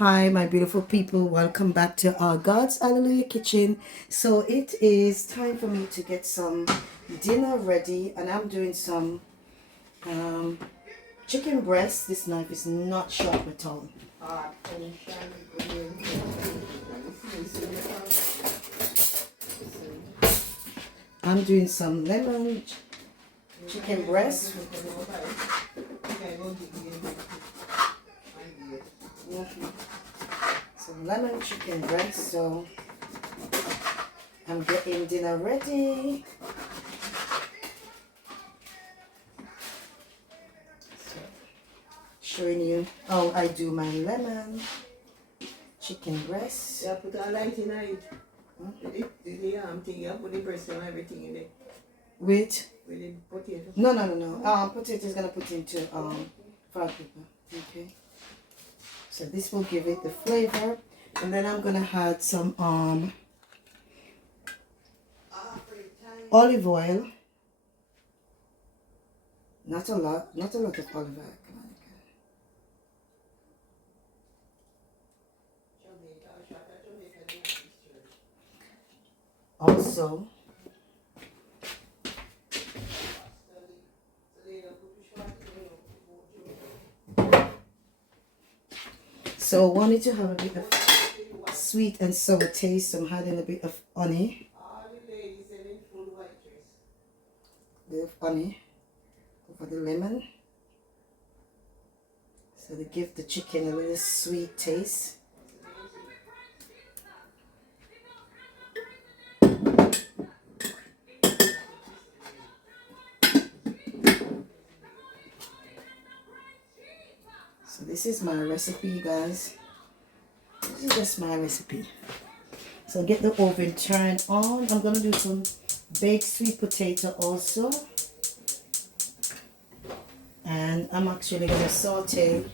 Hi, my beautiful people. Welcome back to our God's Hallelujah Kitchen. So it is time for me to get some dinner ready, and I'm doing some um, chicken breast. This knife is not sharp at all. I'm doing some lemon chicken breast. Some lemon chicken breast. So I'm getting dinner ready. Showing you how I do my lemon chicken breast. Yeah, put a light in it. The thing, you put the breast and everything in it. With the potato. No. Potato is gonna put into fried paper. Okay. So this will give it the flavor, and then I'm gonna add some olive oil. Not a lot of olive oil. Come on. Also, so I wanted to have a bit of sweet and sour taste, so I'm adding a bit of honey. Bit of honey over the lemon. So to give the chicken a little sweet taste. So this is my recipe, guys. This is just my recipe. So get the oven turned on. I'm gonna do some baked sweet potato also. And I'm actually gonna saute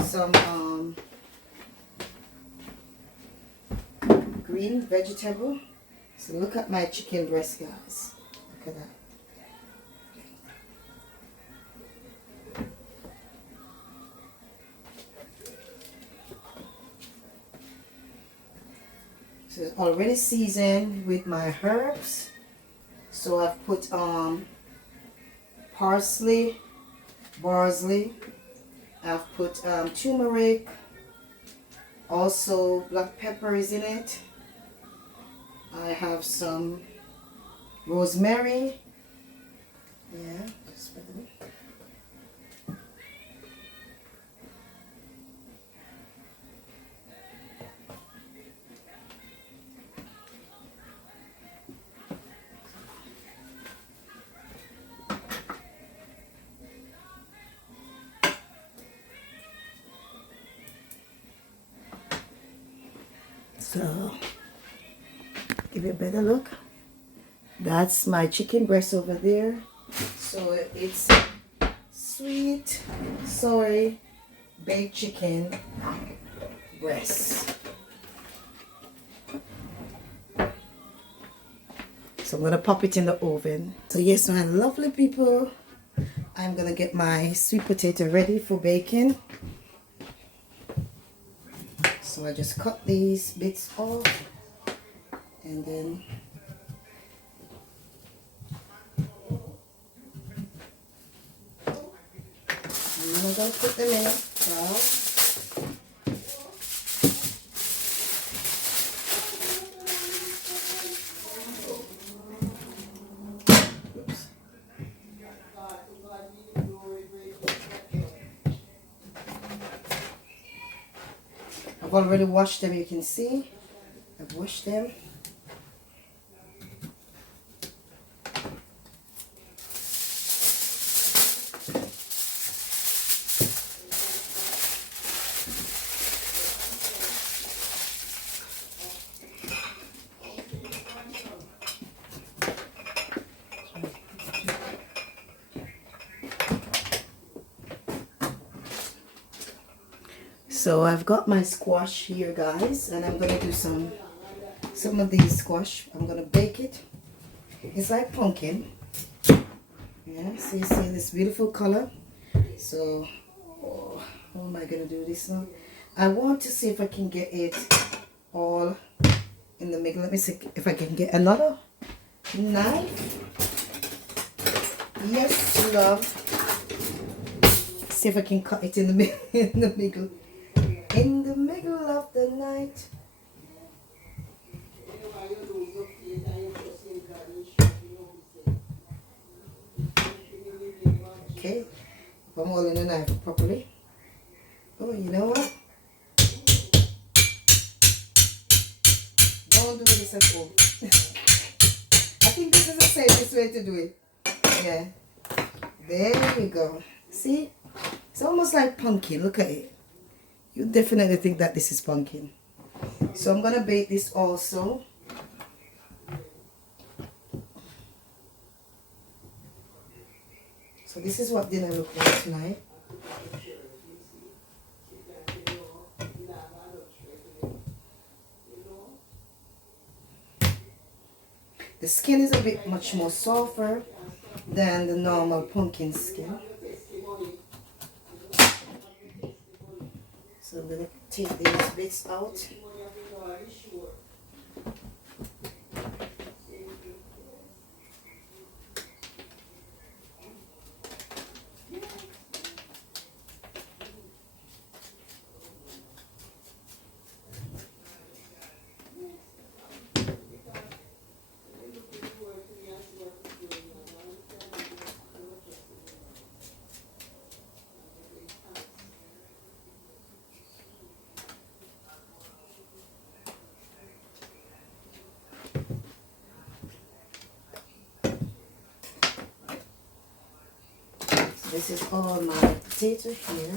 some green vegetable. So look at my chicken breast, guys. Look at that. So it's already seasoned with my herbs. So I've put parsley, I've put turmeric, also black pepper is in it. I have some rosemary. Yeah, just put it. So, give it a better look. That's my chicken breast over there. So it's sweet, sour, baked chicken breast. So I'm gonna pop it in the oven. So yes, my lovely people, I'm gonna get my sweet potato ready for baking. So I just cut these bits off, and then I'm gonna put them in now. I've already washed them, you can see. I've washed them. So I've got my squash here, guys, and I'm gonna do some of these squash. I'm gonna bake it. It's like pumpkin. Yeah, so you see this beautiful color. So how am I gonna do this now? I want to see if I can get it all in the middle. Let me see if I can get another knife. Yes, love. See if I can cut it in the in the middle. In the middle of the night. Okay, if I'm holding the knife properly. Oh, you know what? Don't do this at home. I think this is the safest way to do it. Yeah. There you go. See? It's almost like pumpkin. Look at it. You definitely think that this is pumpkin. So I'm going to bake this also. So this is what dinner looks like tonight. The skin is a bit much more softer than the normal pumpkin skin. So I'm going to take these bits out. This is all my potato here.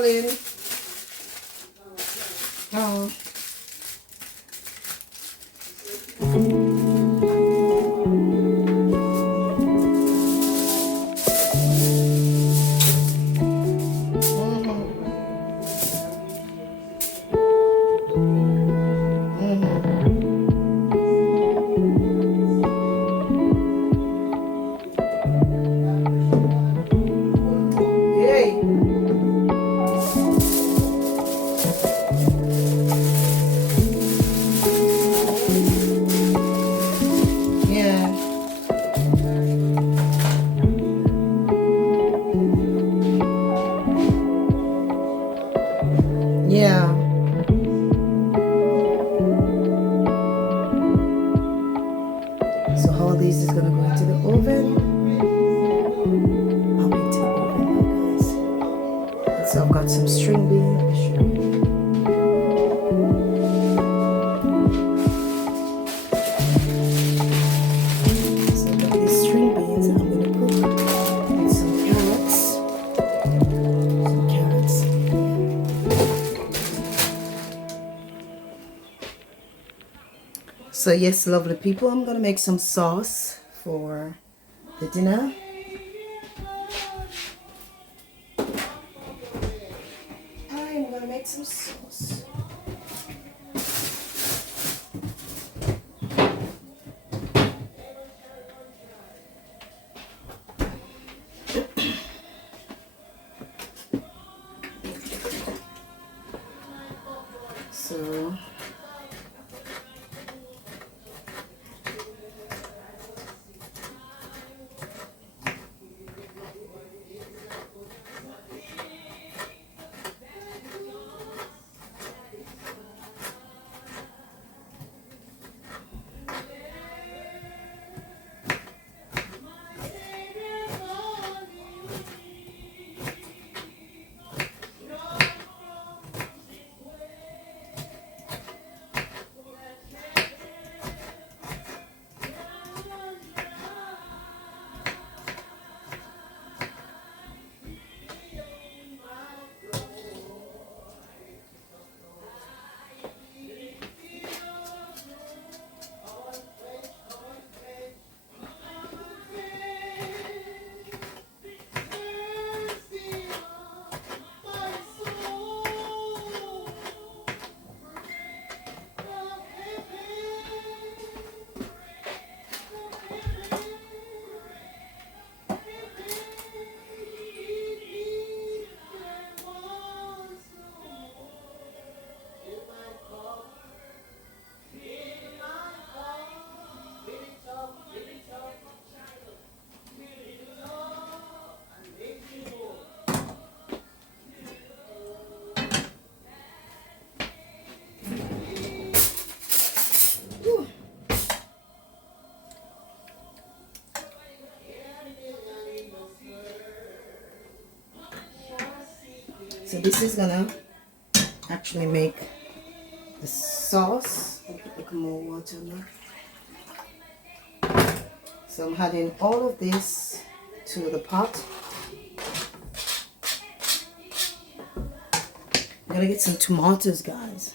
darling. Oh. Hey. Yeah. Yeah. So all these is gonna go into the oven. I'll be into the oven now, guys. And so I've got some string beans. Let me show you. So I've got these string beans that I'm gonna cook with some carrots. Some carrots. So yes, lovely people, I'm gonna make some sauce for the dinner. I'm gonna make some sauce. So this is gonna actually make the sauce. I'll put a little more water now. So I'm adding all of this to the pot. I'm gonna get some tomatoes, guys.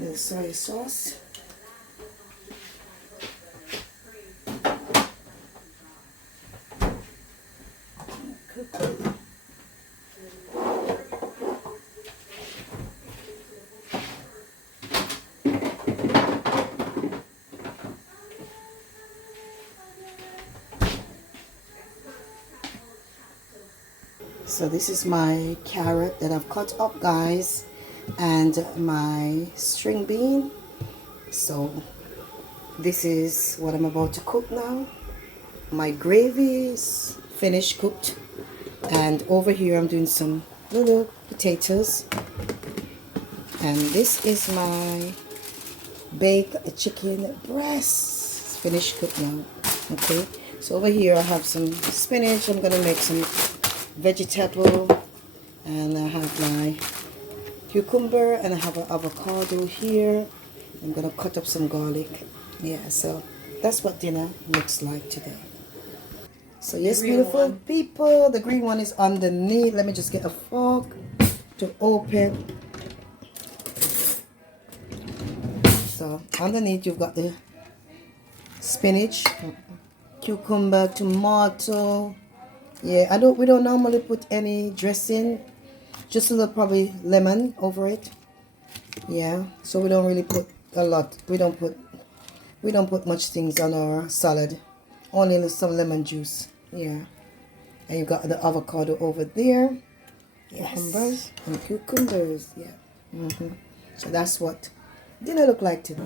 The soy sauce. So this is my carrot that I've cut up, guys, and my string bean. So this is what I'm about to cook now. My gravy is finished cooked, and over here I'm doing some little potatoes, and this is my baked chicken breast. It's finished cooked now. Okay, so over here I have some spinach. I'm gonna make some vegetable, and I have my cucumber, and I have an avocado here. I'm gonna cut up some garlic. Yeah, so that's what dinner looks like today. So yes, beautiful people, the green one is underneath. Let me just get a fork to open. So underneath you've got the spinach, cucumber, tomato. Yeah, we don't normally put any dressing, just a little probably lemon over it. Yeah, so we don't really put a lot. We don't put much things on our salad. Only some lemon juice. Yeah. And you got the avocado over there. Yes. Cucumbers and cucumbers. Yeah. So that's what dinner look like today.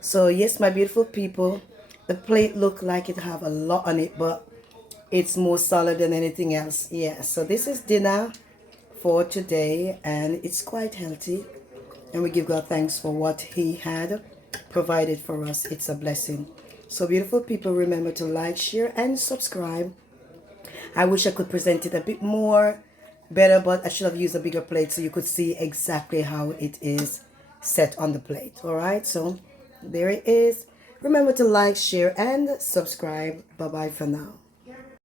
So yes, my beautiful people, the plate look like it have a lot on it, but it's more solid than anything else. Yeah, so this is dinner for today, and it's quite healthy, and we give God thanks for what He had provided for us. It's a blessing. So beautiful people, remember to like, share, and subscribe. I wish I could present it a bit more better, but I should have used a bigger plate so you could see exactly how it is set on the plate. All right, so there it is. Remember to like, share, and subscribe. Bye bye for now.